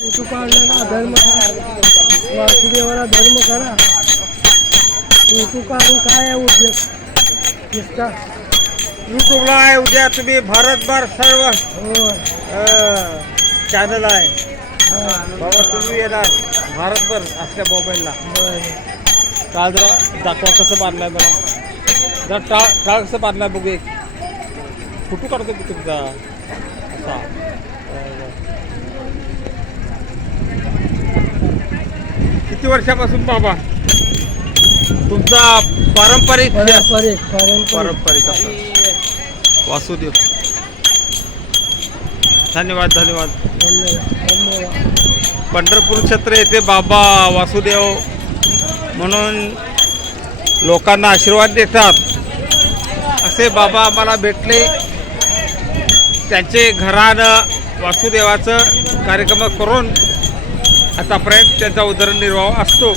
धर्म वासुदेवाला धर्म करा. तू काढून काय आहे उद्योग नुसता युट्यूबला आहे उद्या तुम्ही भारतभर सर्व चॅनल आहे. बाबा तुम्ही येणार भारतभर असल्या मोबाईलला. काल जरा दाखवा कसं बांधलाय मला जरा टाळ टाळ कसं बांधलाय बघू एक. फोटो काढतो की तुमचा? असा. किती वर्षापासून बाबा? तुमचा पारंपरिक पारंपरिक पारंपरिक. पारंपरिक असा. वासुदेव. धन्यवाद धन्यवाद धन्यवाद. धन्यवाद. पंढरपूर क्षेत्र येथे बाबा वासुदेव म्हणून लोकांना आशीर्वाद देतात. असे बाबा आम्हाला भेटले. त्यांचे घरानं वासुदेवाचं कार्यक्रम करून आतापर्यंत त्यांचा उदरनिर्वाह असतो.